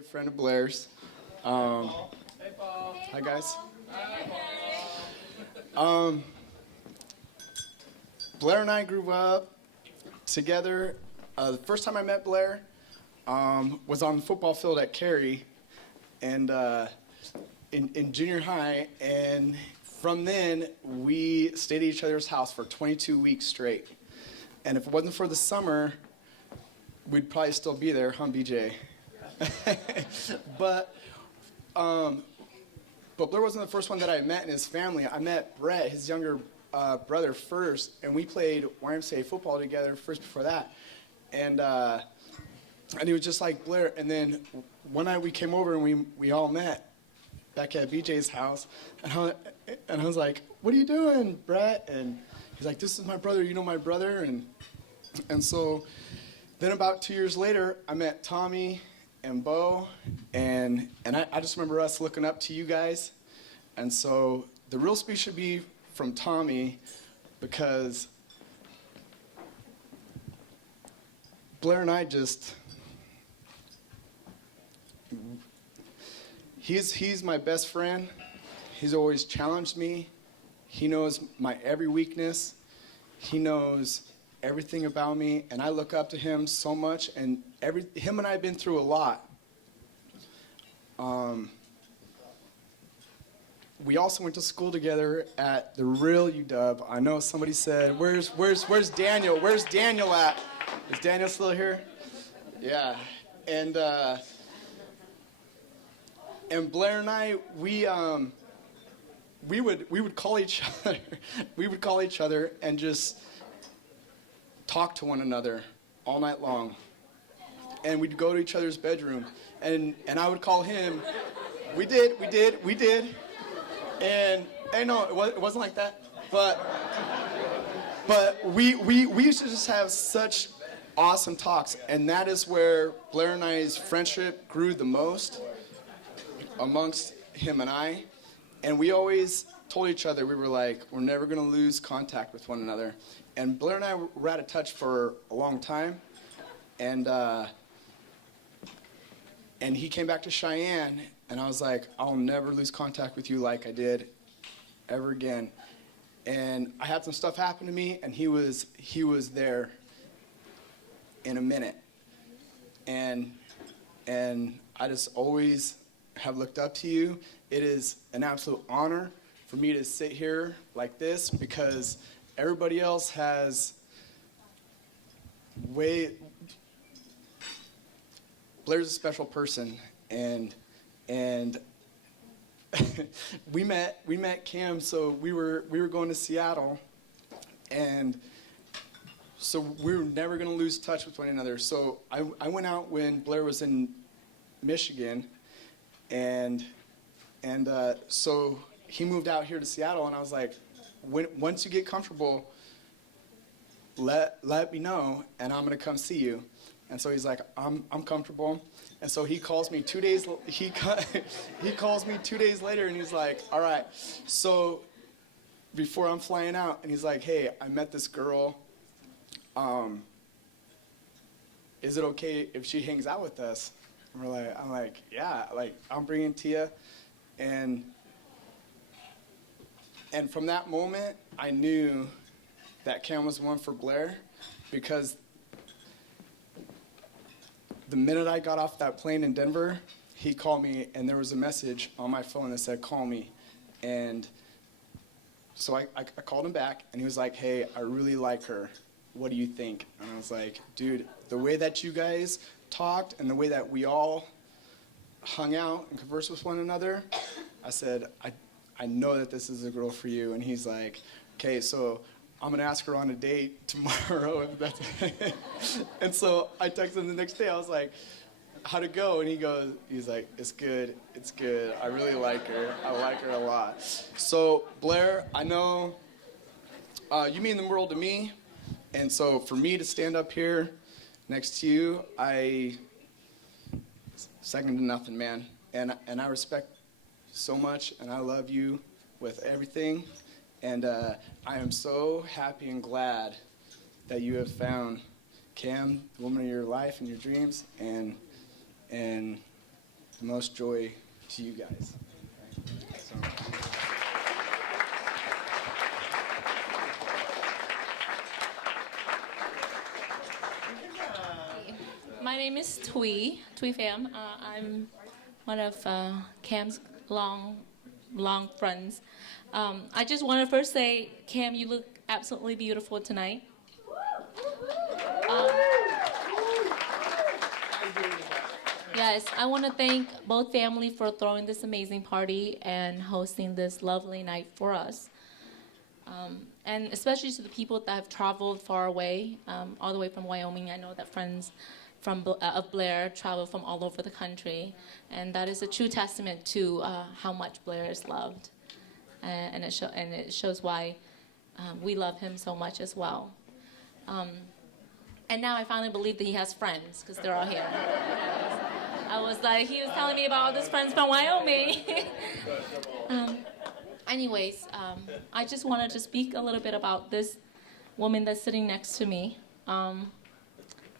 good friend of Blair's. Hey, Paul. Hi, guys. Hi, Paul. Blair and I grew up together. The first time I met Blair was on the football field at Cary, and in junior high. And from then, we stayed at each other's house for 22 weeks straight. And if it wasn't for the summer, we'd probably still be there, huh, BJ? but Blair wasn't the first one that I met in his family. I met Brett, his younger brother, first, and we played YMCA football together first before that. And he was just like Blair. And then one night we came over and we all met back at BJ's house. And I was like, "What are you doing, Brett?" And he's like, "This is my brother. You know my brother?" And so then about 2 years later, I met Tommy and Bo, and I just remember us looking up to you guys. And so the real speech should be from Tommy, because Blair and I just, he's my best friend. He's always challenged me. He knows my every weakness. He knows everything about me, and I look up to him so much. And him and I have been through a lot. We also went to school together at the real UW. I know somebody said, "Where's Daniel? Where's Daniel at?" Is Daniel still here? Yeah. And Blair and I, we would call each other. We would call each other and just talk to one another all night long. And we'd go to each other's bedroom, and I would call him. We did. And no, it wasn't like that. But we used to just have such awesome talks, and that is where Blair and I's friendship grew the most amongst him and I. And we always told each other, we were like, we're never going to lose contact with one another. And Blair and I were out of touch for a long time. And he came back to Cheyenne, and I was like, I'll never lose contact with you like I did ever again. And I had some stuff happen to me, and he was there in a minute. And I just always have looked up to you. It is an absolute honor for me to sit here like this, because everybody else has Blair's a special person, and we met Cam. So we were going to Seattle, and so we were never going to lose touch with one another. So I went out when Blair was in Michigan, and so he moved out here to Seattle, and I was like, once you get comfortable, let me know, and I'm going to come see you. And so he's like, I'm comfortable. And so he calls me 2 days. He calls me 2 days later, and he's like, all right. So before I'm flying out, and he's like, hey, I met this girl. Is it okay if she hangs out with us? And I'm like, yeah, like I'm bringing Tia. And from that moment, I knew that Cam was one for Blair, because the minute I got off that plane in Denver, he called me, and there was a message on my phone that said, call me. And so I called him back, and he was like, hey, I really like her. What do you think? And I was like, dude, the way that you guys talked and the way that we all hung out and conversed with one another, I said, I know that this is a girl for you. And he's like, okay, so I'm going to ask her on a date tomorrow. And so I texted him the next day. I was like, how'd it go? And he's like, it's good. I really like her. I like her a lot. So, Blair, I know you mean the world to me. And so for me to stand up here next to you, I second to nothing, man. And I respect so much, and I love you with everything. And I am so happy and glad that you have found Cam, the woman of your life and your dreams, and the most joy to you guys. So. My name is Twee Pham. I'm one of Cam's long friends. I just want to first say, Cam, you look absolutely beautiful tonight. Yes, I want to thank both family for throwing this amazing party and hosting this lovely night for us. And especially to the people that have traveled far away, all the way from Wyoming. I know that friends of Blair travel from all over the country, and that is a true testament to how much Blair is loved, and it shows why we love him so much as well. And now I finally believe that he has friends because they're all here. I was like, he was telling me about all his friends from Wyoming. Anyways, I just wanted to speak a little bit about this woman that's sitting next to me.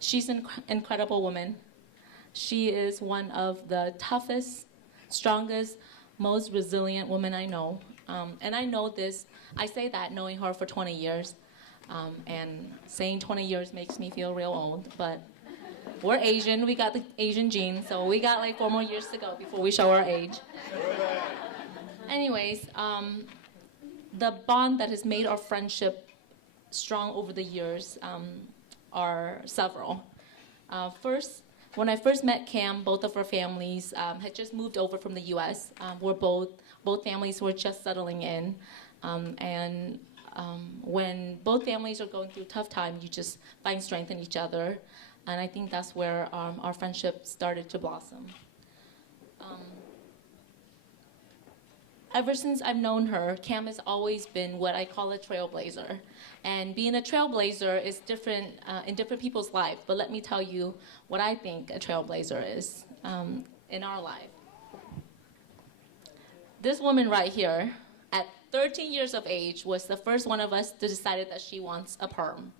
She's an incredible woman. She is one of the toughest, strongest, most resilient women I know. And I know this, I say that knowing her for 20 years. And saying 20 years makes me feel real old, but we're Asian, we got the Asian gene, so we got like 4 more years to go before we show our age. Anyways, the bond that has made our friendship strong over the years are several. First, when I first met Cam, both of our families had just moved over from the U.S. We're both families were just settling in, and when both families are going through a tough time, you just find strength in each other, and I think that's where our friendship started to blossom. Ever since I've known her, Cam has always been what I call a trailblazer. And being a trailblazer is different in different people's life, but let me tell you what I think a trailblazer is in our life. This woman right here, at 13 years of age, was the first one of us to decide that she wants a perm,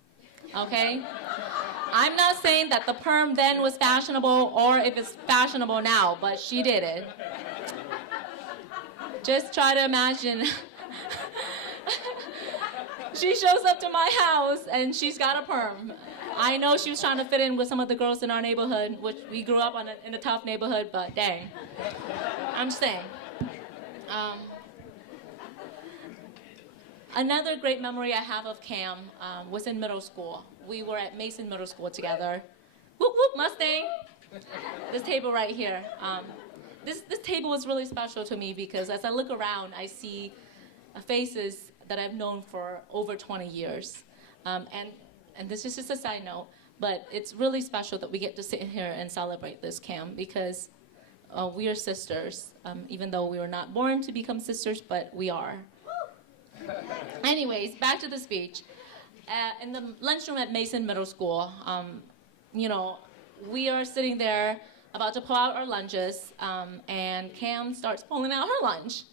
okay? I'm not saying that the perm then was fashionable or if it's fashionable now, but she did it. Just try to imagine. She shows up to my house and she's got a perm. I know she was trying to fit in with some of the girls in our neighborhood, which we grew up in a tough neighborhood, but dang. I'm just saying. Another great memory I have of Cam was in middle school. We were at Mason Middle School together. Whoop, whoop, Mustang. This table right here. This table is really special to me because as I look around, I see faces that I've known for over 20 years. And this is just a side note, but it's really special that we get to sit here and celebrate this, Cam, because we are sisters, even though we were not born to become sisters, but we are. Anyways, back to the speech. In the lunchroom at Mason Middle School, we are sitting there about to pull out our lunches, and Cam starts pulling out her lunch.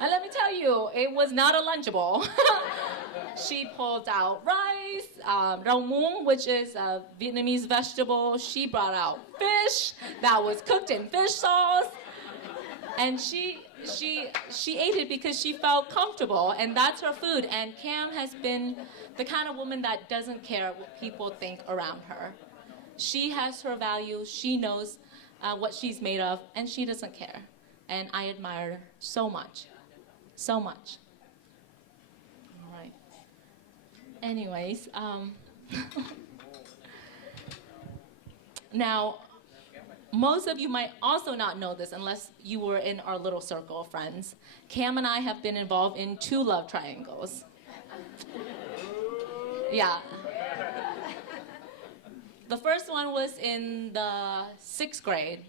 And let me tell you, it was not a Lunchable. She pulled out rice, rau muống, which is a Vietnamese vegetable. She brought out fish that was cooked in fish sauce. And she ate it because she felt comfortable, and that's her food. And Cam has been the kind of woman that doesn't care what people think around her. She has her values, she knows what she's made of, and she doesn't care. And I admire her so much. So much. All right. Anyways, now, most of you might also not know this unless you were in our little circle of friends. Cam and I have been involved in 2 love triangles. Yeah. The first one was in the 6th grade,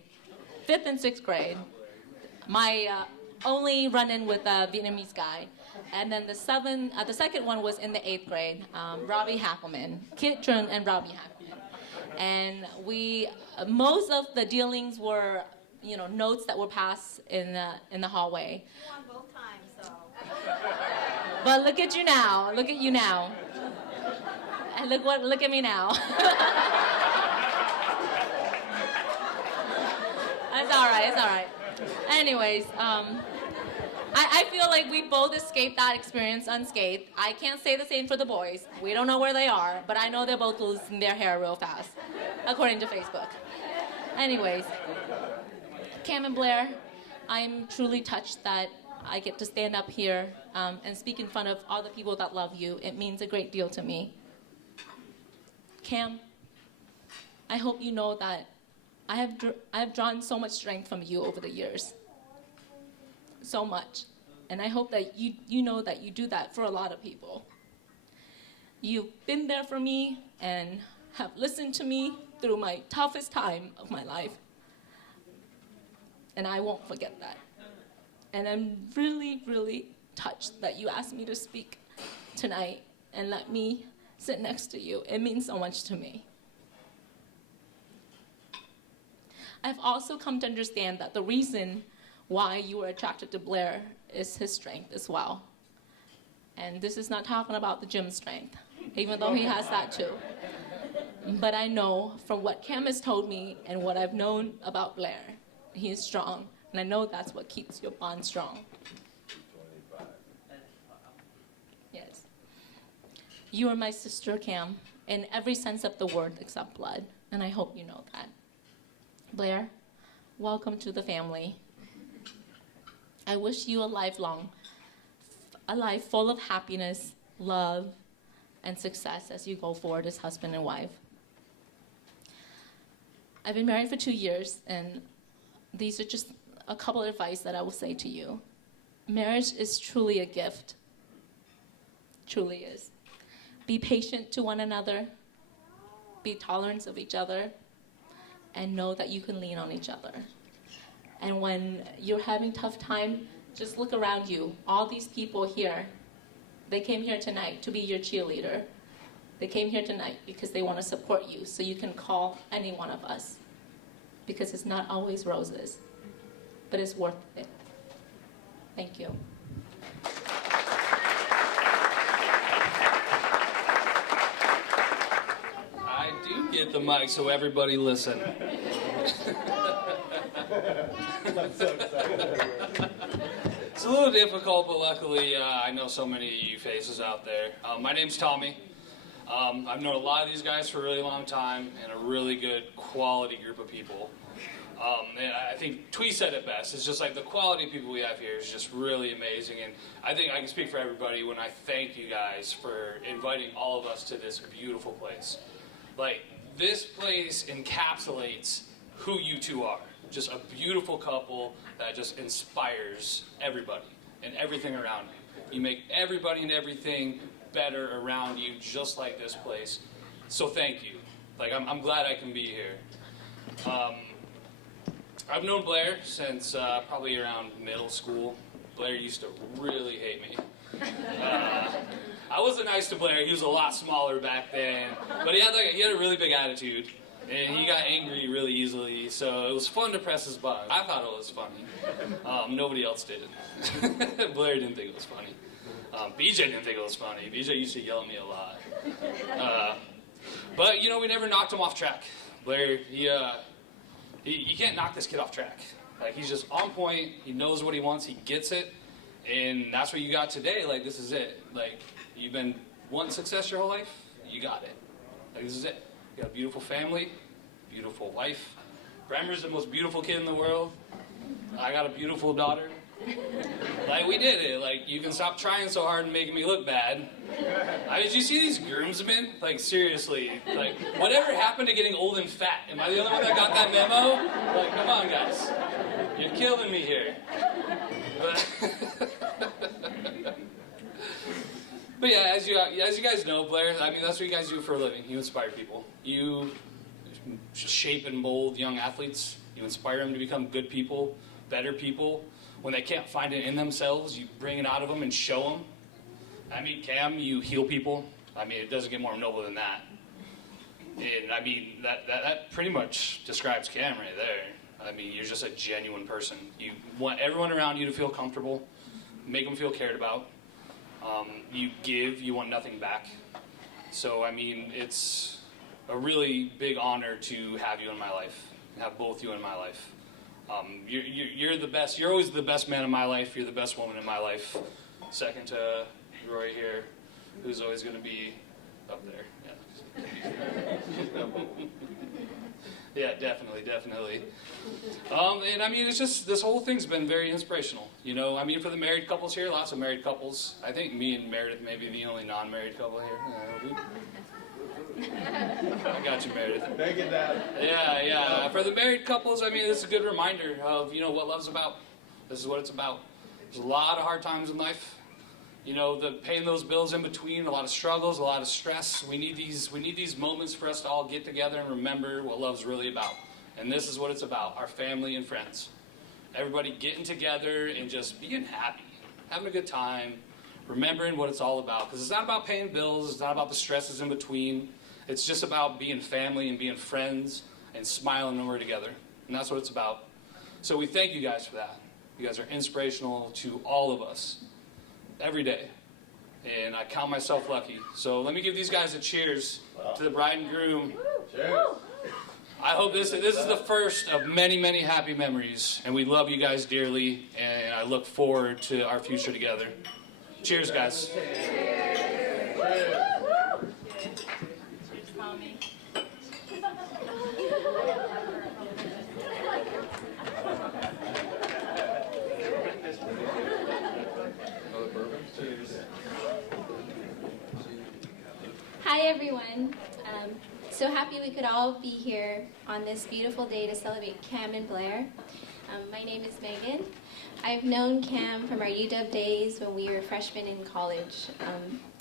5th and 6th grade. My only run-in with a Vietnamese guy. And then the second one was in the 8th grade, Robbie Hackelman, Kit Trung and Robbie Hackelman. And most of the dealings were, notes that were passed in the hallway. You won both times, so. But look at you now. Look at you now. And look at me now. It's all right. It's all right. Anyways, I feel like we both escaped that experience unscathed. I can't say the same for the boys. We don't know where they are, but I know they're both losing their hair real fast, according to Facebook. Anyways, Cam and Blair, I'm truly touched that I get to stand up here and speak in front of all the people that love you. It means a great deal to me. Cam, I hope you know that I have drawn so much strength from you over the years. So much. And I hope that you know that you do that for a lot of people. You've been there for me and have listened to me through my toughest time of my life. And I won't forget that. And I'm really, really touched that you asked me to speak tonight and let me sit next to you. It means so much to me. I've also come to understand that the reason why you were attracted to Blair is his strength as well. And this is not talking about the gym strength, even though he has that too. But I know from what Cam has told me and what I've known about Blair, he is strong. And I know that's what keeps your bond strong. Yes. You are my sister, Cam, in every sense of the word except blood. And I hope you know that. Blair, welcome to the family. I wish you a life full of happiness, love, and success as you go forward as husband and wife. I've been married for 2 years, and these are just a couple of advice that I will say to you. Marriage is truly a gift. Truly is. Be patient to one another. Be tolerant of each other. And know that you can lean on each other. And when you're having a tough time, just look around you. All these people here, they came here tonight to be your cheerleader. They came here tonight because they want to support you, so you can call any one of us. Because it's not always roses, but it's worth it. Thank you. I do get the mic, so everybody listen. It's a little difficult, but luckily I know so many of you faces out there. My name's Tommy. I've known a lot of these guys for a really long time, and a really good quality group of people. And I think Twee said it best. It's just like the quality of people we have here is just really amazing. And I think I can speak for everybody when I thank you guys for inviting all of us to this beautiful place. Like, this place encapsulates who you two are. Just a beautiful couple that just inspires everybody and everything around you. You make everybody and everything better around you, just like this place. So thank you. Like, I'm glad I can be here. I've known Blair since probably around middle school. Blair used to really hate me. I wasn't nice to Blair. He was a lot smaller back then, but he had a really big attitude, and he got angry really easily. So it was fun to press his button. I thought it was funny. Nobody else did. Blair didn't think it was funny. BJ didn't think it was funny. BJ used to yell at me a lot. But we never knocked him off track. Blair, you can't knock this kid off track. Like, he's just on point. He knows what he wants. He gets it. And that's what you got today. Like, this is it. Like, you've been wanting success your whole life. You got it. Like, this is it. You got a beautiful family, beautiful wife. Grammer's the most beautiful kid in the world. I got a beautiful daughter. Like, we did it. Like, you can stop trying so hard and making me look bad. Did you see these groomsmen? Like, seriously. Like, whatever happened to getting old and fat? Am I the only one that got that memo? Like, come on, guys. You're killing me here. But yeah, as you guys know, Blair, I mean, that's what you guys do for a living. You inspire people. You shape and mold young athletes. You inspire them to become good people, better people. When they can't find it in themselves, you bring it out of them and show them. I mean, Cam, you heal people. I mean, it doesn't get more noble than that. And I mean, that pretty much describes Cam right there. I mean, you're just a genuine person. You want everyone around you to feel comfortable, make them feel cared about. You give, you want nothing back. So, I mean, it's a really big honor to have you in my life, have both you in my life. You're the best. You're always the best man in my life. You're the best woman in my life. Second to Roy here, who's always going to be up there. Yeah. Yeah, definitely. And I mean, it's just, this whole thing's been very inspirational. You know, I mean, for the married couples here, lots of married couples. I think me and Meredith may be the only non-married couple here. I got you, Meredith. Thank you, Dad. Yeah. For the married couples, I mean, it's a good reminder of, you know, what love's about. This is what it's about. There's a lot of hard times in life. You know, paying those bills in between, a lot of struggles, a lot of stress. We need these moments for us to all get together and remember what love's really about. And this is what it's about, our family and friends. Everybody getting together and just being happy, having a good time, remembering what it's all about. Because it's not about paying bills, it's not about the stresses in between. It's just about being family and being friends and smiling when we're together. And that's what it's about. So we thank you guys for that. You guys are inspirational to all of us every day. And I count myself lucky. So let me give these guys a cheers to the bride and groom. Cheers. I hope this is the first of many, many happy memories. And we love you guys dearly. And I look forward to our future together. Cheers, guys. Hi everyone. So happy we could all be here on this beautiful day to celebrate Cam and Blair. My name is Megan. I've known Cam from our UW days when we were freshmen in college.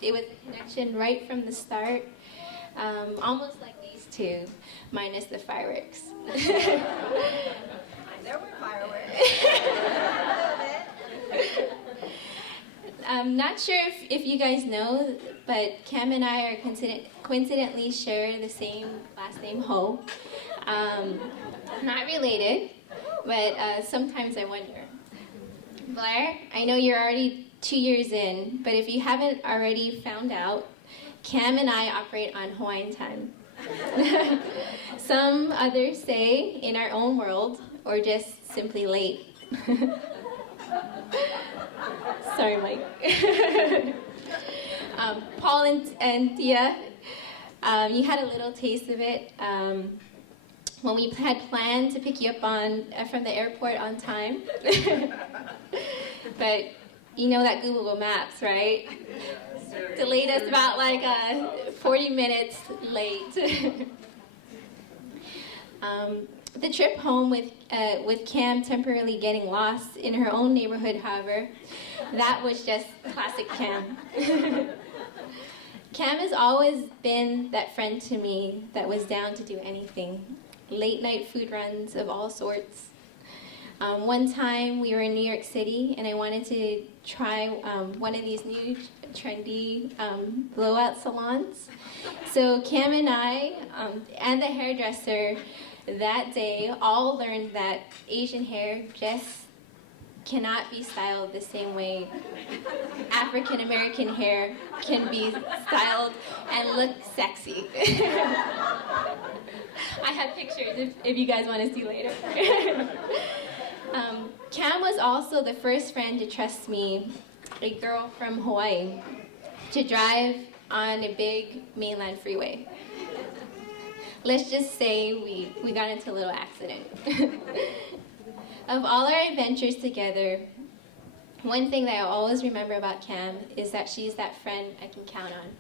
It was a connection right from the start, almost like these two, minus the fireworks. There were fireworks. I'm not sure if you guys know, but Cam and I are coincidentally share the same last name, Ho. Not related, but sometimes I wonder. Blair, I know you're already 2 years in, but if you haven't already found out, Cam and I operate on Hawaiian time. Some others say in our own world, or just simply late. Sorry, Mike. Paul and Tia, you had a little taste of it when we had planned to pick you up from the airport on time. But you know that Google Maps, right? Delayed us about 40 minutes late. The trip home with Cam temporarily getting lost in her own neighborhood, however, that was just classic Cam. Cam has always been that friend to me that was down to do anything. Late night food runs of all sorts. One time we were in New York City and I wanted to try one of these new trendy blowout salons. So Cam and I and the hairdresser that day all learned that Asian hair just cannot be styled the same way African American hair can be styled and look sexy. I have pictures if you guys want to see later. Cam was also the first friend to trust me, a girl from Hawaii, to drive on a big mainland freeway. Let's just say we got into a little accident. Of all our adventures together, one thing that I always remember about Cam is that she's that friend I can count on.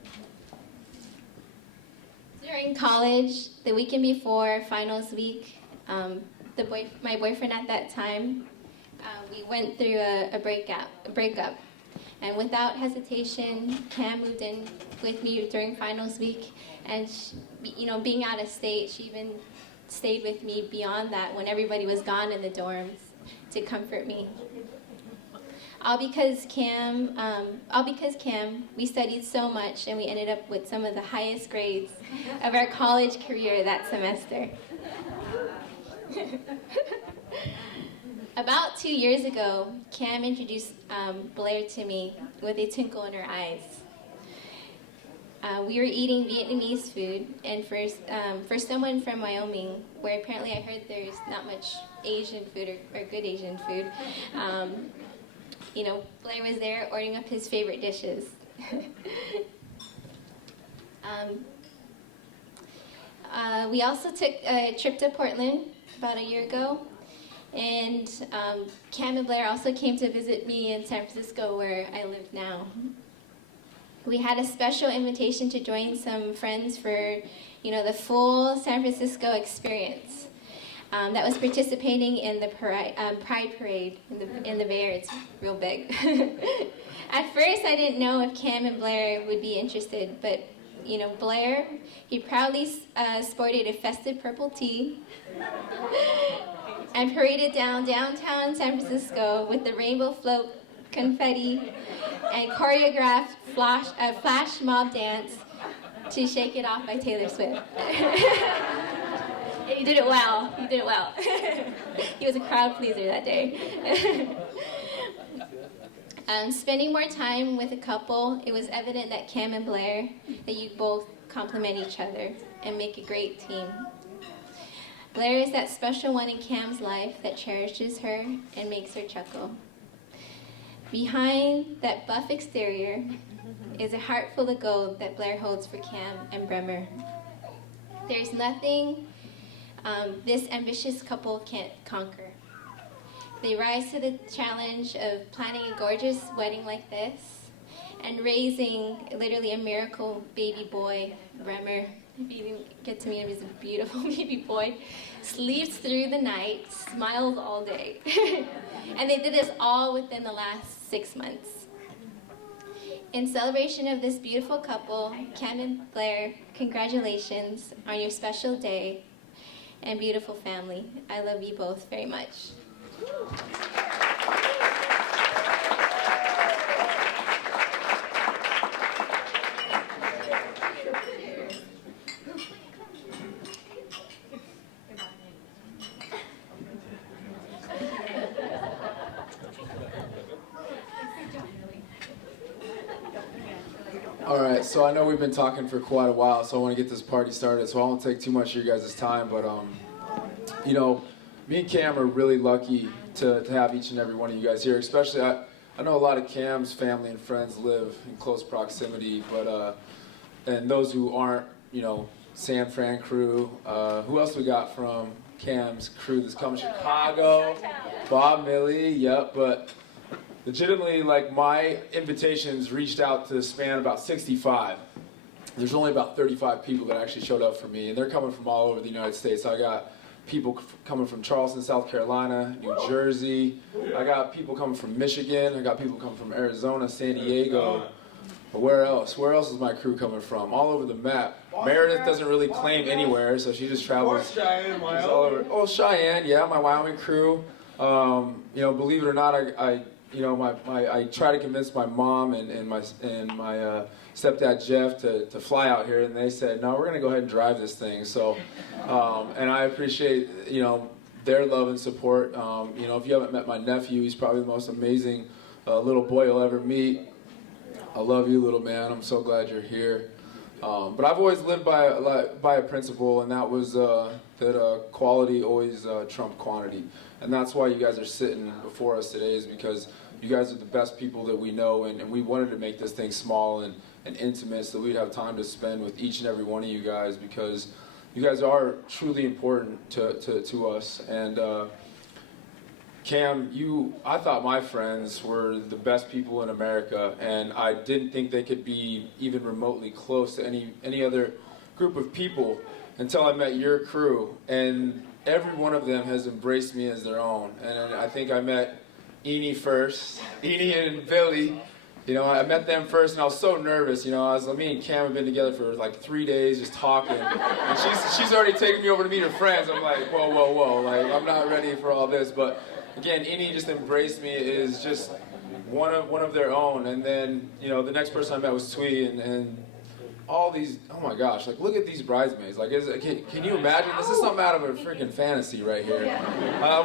During college, the weekend before finals week, my boyfriend at that time, we went through a breakup. And without hesitation, Cam moved in with me during finals week. And being out of state, she even stayed with me beyond that when everybody was gone in the dorms to comfort me. All because Cam, we studied so much and we ended up with some of the highest grades of our college career that semester. About 2 years ago, Cam introduced Blair to me with a twinkle in her eyes. We were eating Vietnamese food, and for someone from Wyoming, where apparently I heard there's not much Asian food or good Asian food, Blair was there ordering up his favorite dishes. We also took a trip to Portland about a year ago, and Cam and Blair also came to visit me in San Francisco, where I live now. We had a special invitation to join some friends for, the full San Francisco experience. That was participating in the Pride Parade in the Bay Area. It's real big. At first, I didn't know if Cam and Blair would be interested, but Blair, he proudly sported a festive purple tee and paraded downtown San Francisco with the rainbow float, confetti, and choreographed flash mob dance to Shake It Off by Taylor Swift. And he did it well. He was a crowd pleaser that day. Spending more time with a couple, it was evident that Cam and Blair, that you both complement each other and make a great team. Blair is that special one in Cam's life that cherishes her and makes her chuckle. Behind that buff exterior is a heart full of gold that Blair holds for Cam and Bremer. There's nothing this ambitious couple can't conquer. They rise to the challenge of planning a gorgeous wedding like this and raising literally a miracle baby boy, Bremer. If you even get to meet him, he's a beautiful baby boy. Sleeps through the night, smiles all day. And they did this all within the last 6 months. In celebration of this beautiful couple, Cam and Blair, congratulations on your special day and beautiful family. I love you both very much. All right, so I know we've been talking for quite a while, so I want to get this party started, so I won't take too much of your guys' time, but, me and Cam are really lucky to have each and every one of you guys here, especially, I know a lot of Cam's family and friends live in close proximity, but, and those who aren't, San Fran crew, who else we got from Cam's crew that's coming? Chicago, Bob Millie, yep, but legitimately, my invitations reached out to span about 65. There's only about 35 people that actually showed up for me, and they're coming from all over the United States. I got people coming from Charleston, South Carolina, New Jersey. I got people coming from Michigan. I got people coming from Arizona, San Diego. But where else? Where else is my crew coming from? All over the map. Meredith doesn't really claim anywhere, so she just travels. Cheyenne, Wyoming. All over. Oh, Cheyenne, yeah, my Wyoming crew. Believe it or not, I try to convince my mom and my stepdad Jeff to fly out here, and they said, no, we're going to go ahead and drive this thing. So, and I appreciate their love and support. If you haven't met my nephew, he's probably the most amazing little boy you'll ever meet. I love you, little man. I'm so glad you're here. But I've always lived by a principle, and that was that quality always trumped quantity. And that's why you guys are sitting before us today, is because you guys are the best people that we know, and we wanted to make this thing small and intimate so we'd have time to spend with each and every one of you guys, because you guys are truly important to us. And Cam, I thought my friends were the best people in America, and I didn't think they could be even remotely close to any other group of people until I met your crew. And every one of them has embraced me as their own. And I think I met Eni first, Eni and Billy. I met them first, and I was so nervous. Me and Cam have been together for 3 days just talking, and she's already taken me over to meet her friends. I'm like, whoa, I'm not ready for all this. But again, Eni just embraced me as just one of their own. And then the next person I met was Twee, and all these, oh my gosh, like look at these bridesmaids. Like, can you imagine? This is something out of a freaking fantasy right here.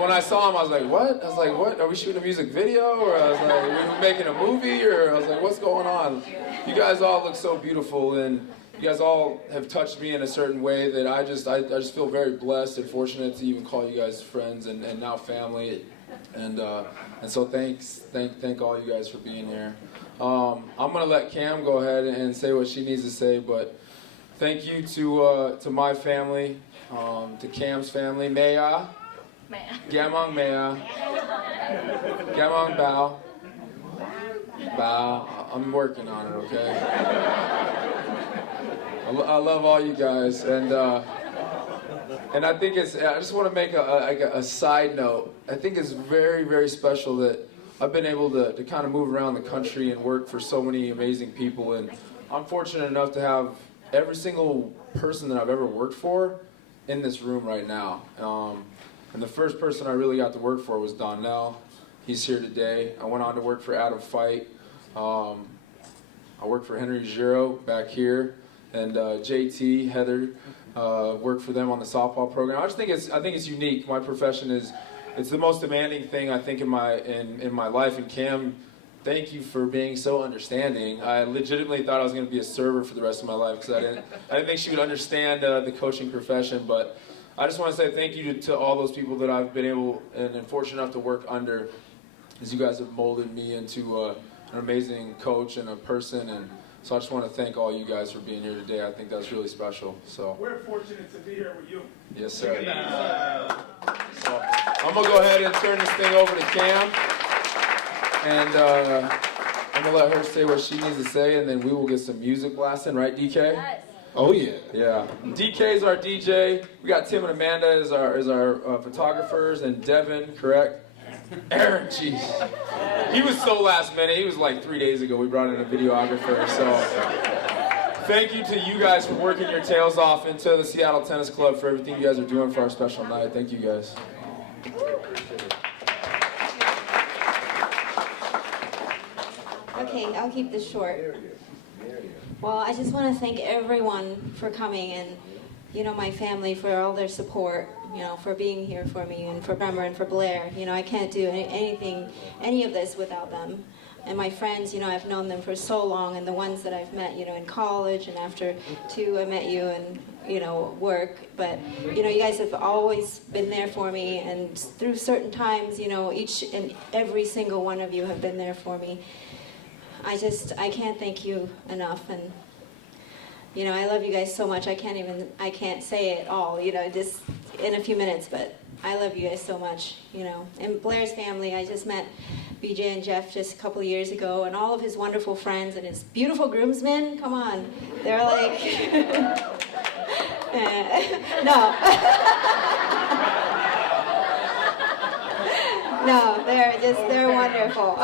When I saw them, I was like, what? I was like, what? Are we shooting a music video? Or I was like, are we making a movie? Or I was like, what's going on? You guys all look so beautiful, and you guys all have touched me in a certain way that I just feel very blessed and fortunate to even call you guys friends and now family. And so thank all you guys for being here. I'm gonna let Cam go ahead and say what she needs to say, but thank you to my family, to Cam's family, Maya, Gamong Maya, Gamong Bao. I'm working on it, okay? I love all you guys, and I think I just want to make a side note. I think it's very, very special that I've been able to kind of move around the country and work for so many amazing people, and I'm fortunate enough to have every single person that I've ever worked for in this room right now. And the first person I really got to work for was Donnell. He's here today. I went on to work for Adam Fight. I worked for Henry Giro back here, and JT, Heather, worked for them on the softball program. I think it's unique. My profession it's the most demanding thing I think in my life. And Cam, thank you for being so understanding. I legitimately thought I was going to be a server for the rest of my life because I didn't think she would understand the coaching profession. But I just want to say thank you to all those people that I've been able and fortunate enough to work under, as you guys have molded me into an amazing coach and a person. And so I just want to thank all you guys for being here today. I think that's really special. So we're fortunate to be here with you. Yes, sir. So I'm gonna go ahead and turn this thing over to Cam, and I'm gonna let her say what she needs to say, and then we will get some music blasting, right, DK? Yes. Oh yeah. Yeah. DK is our DJ. We got Tim and Amanda as our photographers, and Devin, correct? Aaron, jeez. He was so last minute. He was like 3 days ago. We brought in a videographer. So thank you to you guys for working your tails off, and to the Seattle Tennis Club for everything you guys are doing for our special night. Thank you guys. Okay, I'll keep this short. Well, I just want to thank everyone for coming, and my family for all their support, for being here for me, and for Bremer and for Blair. I can't do any of this without them. And my friends, I've known them for so long, and the ones that I've met, in college, and after too, I met you and, work. But, you guys have always been there for me, and through certain times, each and every single one of you have been there for me. I can't thank you enough, and I love you guys so much. I can't say it all, just in a few minutes, but I love you guys so much, And Blair's family, I just met BJ and Jeff just a couple of years ago, and all of his wonderful friends and his beautiful groomsmen. Come on, they're like, no. No, they're wonderful.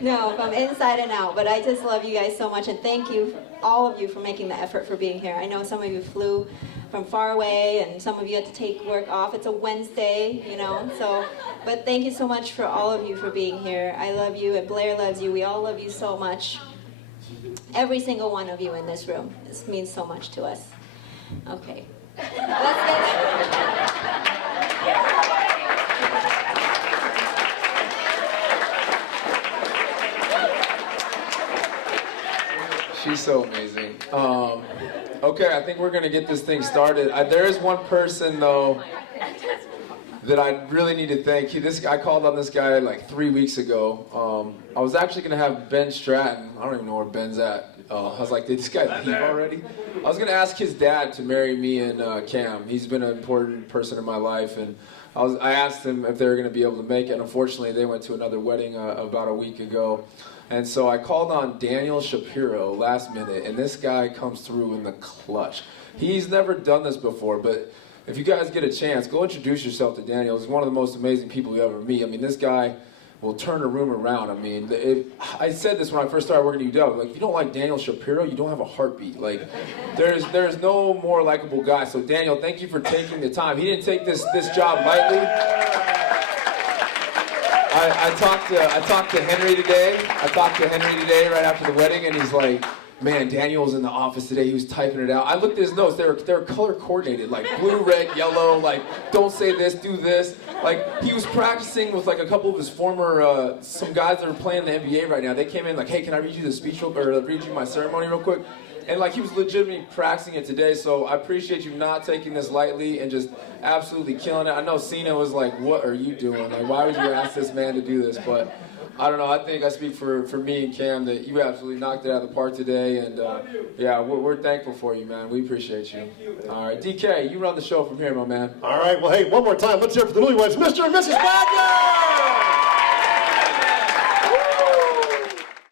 No, from inside and out. But I just love you guys so much, and thank you, all of you, for making the effort for being here. I know some of you flew from far away, and some of you had to take work off. It's a Wednesday, but thank you so much for all of you for being here. I love you, and Blair loves you. We all love you so much. Every single one of you in this room. This means so much to us. Okay. Let's get... She's so amazing. Okay, I think we're gonna get this thing started. There is one person though that I really need to thank. I called on this guy like 3 weeks ago. I was actually gonna have Ben Stratton. I don't even know where Ben's at. I was like, did this guy leave already? I was gonna ask his dad to marry me and Cam. He's been an important person in my life, and I asked them if they were gonna be able to make it. And unfortunately, they went to another wedding about a week ago. And so I called on Daniel Shapiro last minute, and this guy comes through in the clutch. He's never done this before, but if you guys get a chance, go introduce yourself to Daniel. He's one of the most amazing people you ever meet. I mean, this guy will turn a room around. I mean, I said this when I first started working at UW. Like, if you don't like Daniel Shapiro, you don't have a heartbeat. Like, there's no more likable guy. So Daniel, thank you for taking the time. He didn't take this job lightly. I talked to Henry today. Right after the wedding, and he's like, man, Daniel was in the office today. He was typing it out. I looked at his notes. They were color coordinated, like blue, red, yellow. Like, don't say this, do this. Like, he was practicing with like a couple of his former some guys that are playing in the NBA right now. They came in like, hey, can I read you the speech or read you my ceremony real quick? And like, he was legitimately practicing it today. So I appreciate you not taking this lightly and just absolutely killing it. I know Cena was like, what are you doing? Like, why would you ask this man to do this? But I don't know. I think I speak for me and Cam that you absolutely knocked it out of the park today. And yeah, we're thankful for you, man. We appreciate you. All right, DK, you run the show from here, my man. All right. Well, hey, one more time. Let's hear it for the newlyweds, Mr. and Mrs. Wagner!